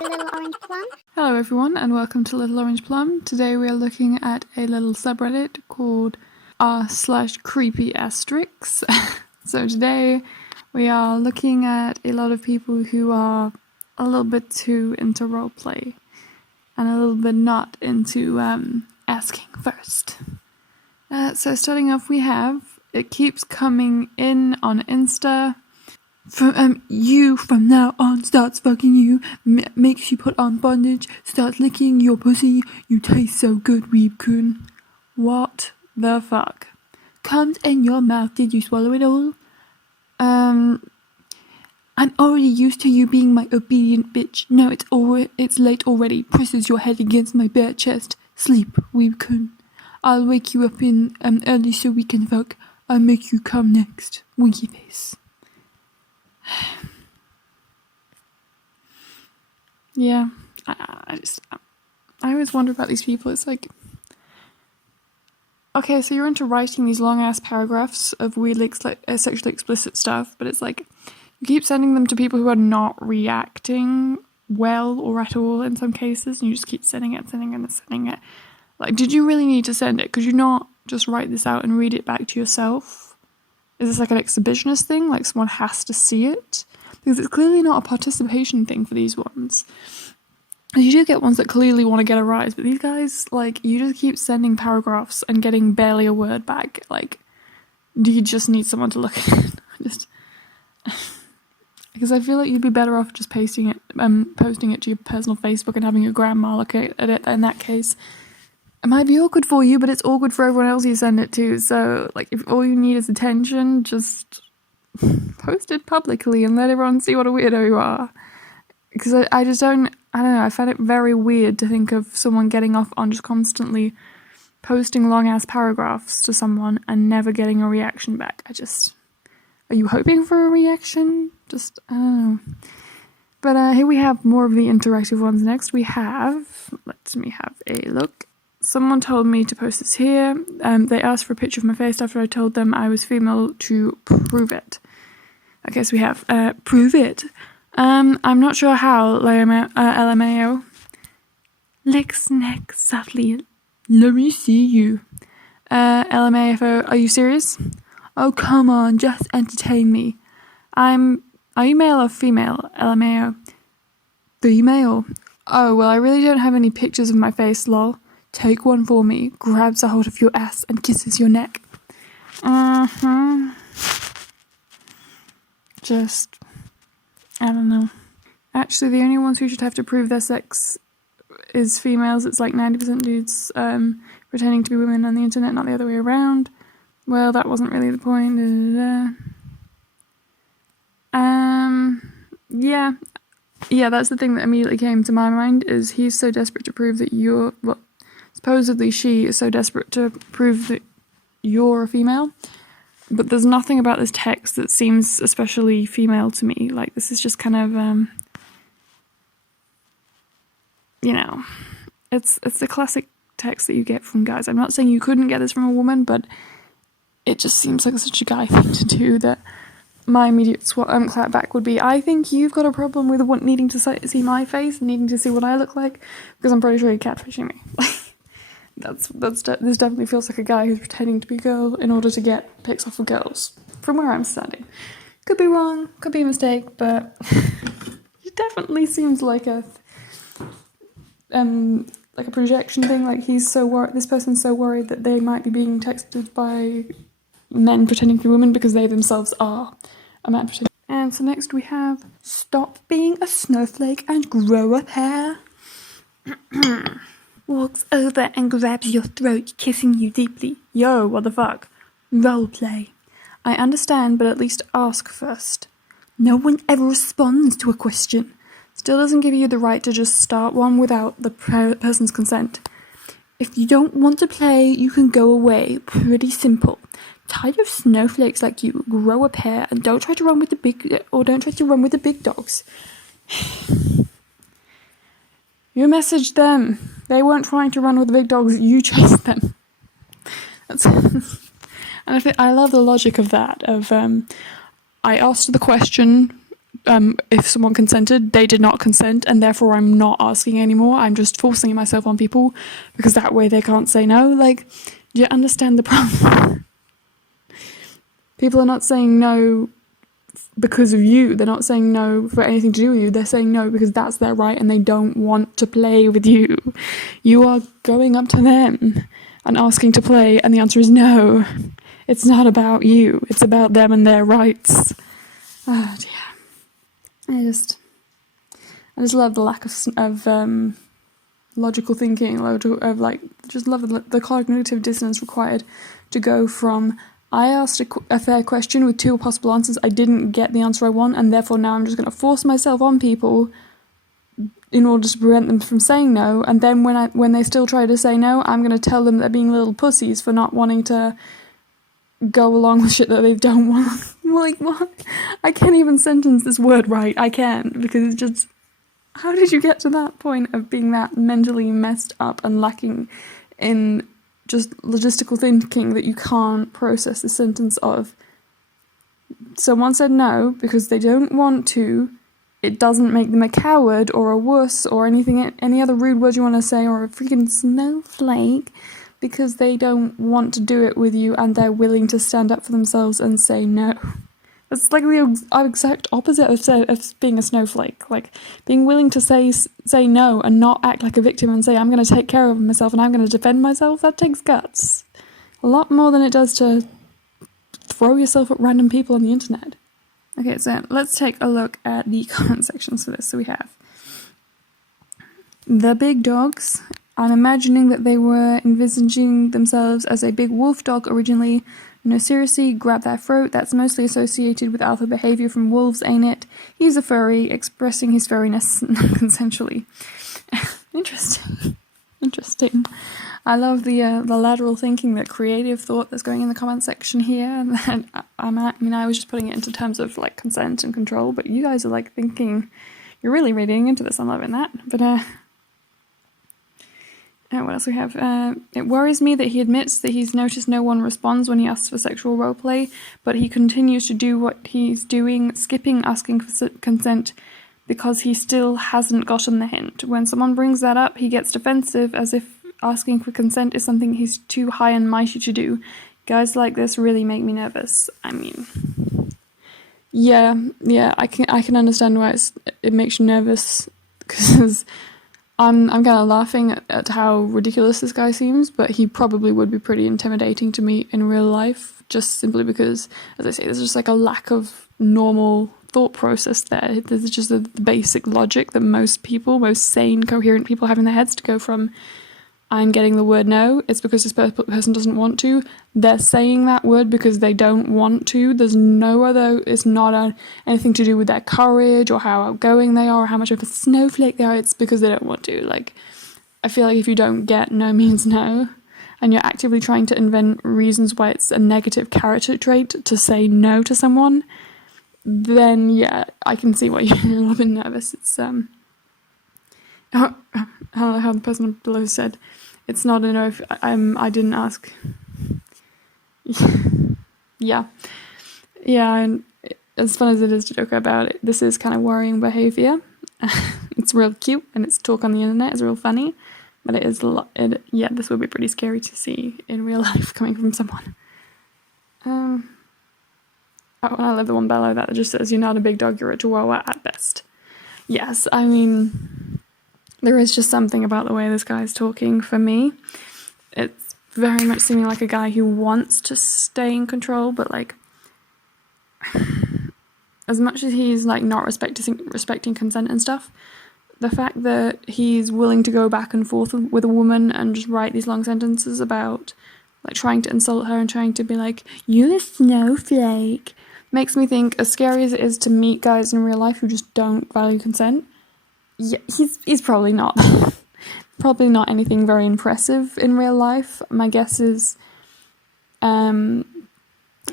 Little Orange Plum. Hello everyone and welcome to Little Orange Plum. Today we are looking at a little subreddit called r/creepy Asterisk. So today we are looking at a lot of people who are a little bit too into roleplay and a little bit not into asking first. So starting off we have, it keeps coming in on Insta. You from now on starts fucking you, makes you put on bondage, starts licking your pussy, you taste so good, weebcoon. What the fuck? Comes in your mouth, did you swallow it all? I'm already used to you being my obedient bitch. No, it's late already. Presses your head against my bare chest. Sleep, weebcoon. I'll wake you up in early so we can fuck. I'll make you come next. Winky face. Yeah, I always wonder about these people. It's like, okay, so you're into writing these long ass paragraphs of weirdly sexually explicit stuff, but it's like you keep sending them to people who are not reacting well or at all in some cases, and you just keep sending it. Like, did you really need to send it? Could you not just write this out and read it back to yourself? Is this like an exhibitionist thing? Like someone has to see it? Because it's clearly not a participation thing for these ones. You do get ones that clearly want to get a rise, but these guys, like, you just keep sending paragraphs and getting barely a word back. Like, do you just need someone to look at it? Because I feel like you'd be better off just posting it to your personal Facebook and having your grandma look at it in that case. It might be awkward for you, but it's awkward for everyone else you send it to. So, like, if all you need is attention, just post it publicly and let everyone see what a weirdo you are. Because I don't know, I find it very weird to think of someone getting off on just constantly posting long-ass paragraphs to someone and never getting a reaction back. Are you hoping for a reaction? I don't know. But here we have more of the interactive ones next. Let me have a look. Someone told me to post this here. They asked for a picture of my face after I told them I was female to prove it. Okay, so we have, prove it. I'm not sure how, LMAO. Licks neck softly. Let me see you. LMAFO, are you serious? Oh, come on, just entertain me. Are you male or female, LMAO? Female. Oh, well, I really don't have any pictures of my face, lol. Take one for me, grabs a hold of your ass and kisses your neck. I don't know. Actually, the only ones who should have to prove their sex is females. It's like 90% dudes pretending to be women on the internet, not the other way around. Well, that wasn't really the point. Yeah, that's the thing that immediately came to my mind, is he's so desperate to prove that supposedly she is so desperate to prove that you're a female, but there's nothing about this text that seems especially female to me. Like, this is just kind of, it's the classic text that you get from guys. I'm not saying you couldn't get this from a woman, but it just seems like such a guy thing to do that my immediate clap back would be, I think you've got a problem with needing to see my face and needing to see what I look like, because I'm pretty sure you're catfishing me. This definitely feels like a guy who's pretending to be a girl in order to get pics off of girls, from where I'm standing. Could be wrong, could be a mistake, but it definitely seems like a projection thing. Like, this person's so worried that they might be being texted by men pretending to be women because they themselves are a man pretending. And so next we have, stop being a snowflake and grow a pair. Walks over and grabs your throat, kissing you deeply. Yo, what the fuck? Roleplay. I understand, but at least ask first. No one ever responds to a question. Still doesn't give you the right to just start one without the person's consent. If you don't want to play, you can go away. Pretty simple. Tired of snowflakes like you. Grow a pair and don't try to run with the big dogs. You messaged them. They weren't trying to run with the big dogs. You chased them. And I love the logic of that. I asked the question if someone consented, they did not consent, and therefore I'm not asking anymore. I'm just forcing myself on people because that way they can't say no. Like, do you understand the problem? People are not saying no because of you. They're not saying no for anything to do with you. They're saying no because that's their right and they don't want to play with you. You are going up to them and asking to play, and the answer is no. It's not about you. It's about them and their rights. Oh dear. I just love the lack of logical thinking, just love the cognitive dissonance required to go from I asked a fair question with two possible answers, I didn't get the answer I want, and therefore now I'm just going to force myself on people in order to prevent them from saying no, and then when they still try to say no, I'm going to tell them they're being little pussies for not wanting to go along with shit that they don't want. Like, what? I can't even sentence this word right. I can't, because it's just... How did you get to that point of being that mentally messed up and lacking in just logistical thinking that you can't process the sentence of someone said no because they don't want to, it doesn't make them a coward or a wuss or anything, any other rude words you want to say, or a freaking snowflake, because they don't want to do it with you and they're willing to stand up for themselves and say no. It's like the exact opposite of being a snowflake. Like, being willing to say no and not act like a victim and say, I'm going to take care of myself and I'm going to defend myself, that takes guts. A lot more than it does to throw yourself at random people on the internet. Okay, so let's take a look at the comment sections for this. So we have the big dogs. I'm imagining that they were envisaging themselves as a big wolf dog originally. No, seriously, grab that throat. That's mostly associated with alpha behavior from wolves, ain't it? He's a furry, expressing his furriness non-consensually. Interesting. I love the lateral thinking, the creative thought that's going in the comment section here. I was just putting it into terms of like consent and control, but you guys are like thinking, you're really reading into this. I'm loving that. But what else we have? It worries me that he admits that he's noticed no one responds when he asks for sexual roleplay, but he continues to do what he's doing, skipping asking for consent because he still hasn't gotten the hint. When someone brings that up, he gets defensive as if asking for consent is something he's too high and mighty to do. Guys like this really make me nervous. I mean, yeah, I can understand why it makes you nervous, because I'm kind of laughing at how ridiculous this guy seems, but he probably would be pretty intimidating to me in real life, just simply because, as I say, there's just like a lack of normal thought process there. There's just the basic logic that most sane, coherent people have in their heads to go from, I'm getting the word no, it's because this person doesn't want to. They're saying that word because they don't want to. There's no other, it's not anything to do with their courage or how outgoing they are or how much of a snowflake they are. It's because they don't want to. Like, I feel like if you don't get no means no, and you're actively trying to invent reasons why it's a negative character trait to say no to someone, then yeah, I can see why you're a little bit nervous. It's how the person below said, it's not a no if I didn't ask. Yeah, and as fun as it is to joke about it, this is kind of worrying behavior. It's real cute and it's talk on the internet, it's real funny, but it is this would be pretty scary to see in real life coming from someone. I love the one below that just says, you're not a big dog, you're a chihuahua at best. Yes, I mean, there is just something about the way this guy is talking for me. It's very much seeming like a guy who wants to stay in control, but like, as much as he's like not respecting consent and stuff, the fact that he's willing to go back and forth with a woman and just write these long sentences about like trying to insult her and trying to be like, you a snowflake, makes me think, as scary as it is to meet guys in real life who just don't value consent, yeah, he's probably not. Probably not anything very impressive in real life. My guess is that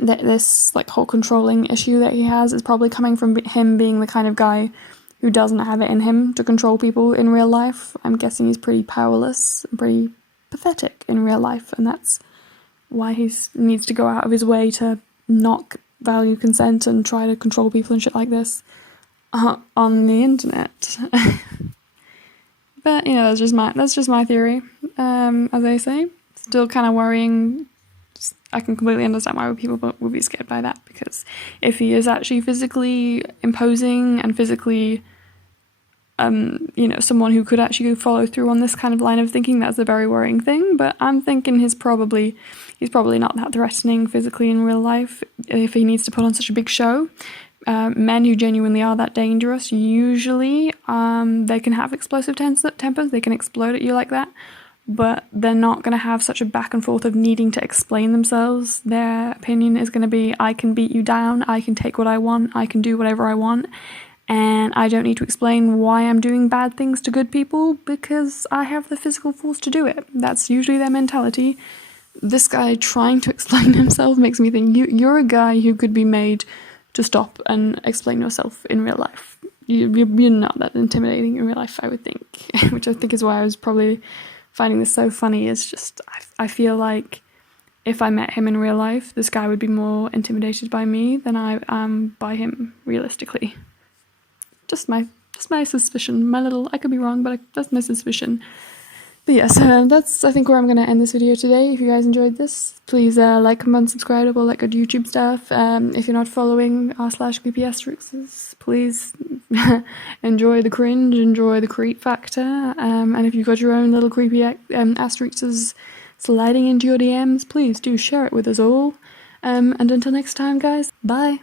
this like whole controlling issue that he has is probably coming from him being the kind of guy who doesn't have it in him to control people in real life. I'm guessing he's pretty powerless and pretty pathetic in real life, and that's why he needs to go out of his way to not value consent and try to control people and shit like this. on the internet. But that's just my theory. As I say, still kind of worrying. I can completely understand why people would be scared by that, because if he is actually physically imposing and physically, someone who could actually follow through on this kind of line of thinking, that's a very worrying thing. But I'm thinking he's probably not that threatening physically in real life if he needs to put on such a big show. Men who genuinely are that dangerous, usually they can have explosive tempers, they can explode at you like that, but they're not going to have such a back and forth of needing to explain themselves. Their opinion is going to be, I can beat you down, I can take what I want, I can do whatever I want, and I don't need to explain why I'm doing bad things to good people because I have the physical force to do it. That's usually their mentality. This guy trying to explain himself makes me think you're a guy who could be made to stop and explain yourself in real life. You're not that intimidating in real life, I would think, which I think is why I was probably finding this so funny. Is just I feel like if I met him in real life, this guy would be more intimidated by me than I am by him realistically. Just my suspicion. I could be wrong, but that's my suspicion. But yes, that's I think where I'm going to end this video today. If you guys enjoyed this, please like, comment, subscribe, all that good YouTube stuff. If you're not following r/creepy asterisks, please enjoy the cringe, enjoy the creep factor. And if you've got your own little creepy asterisks sliding into your DMs, please do share it with us all. And until next time, guys, bye.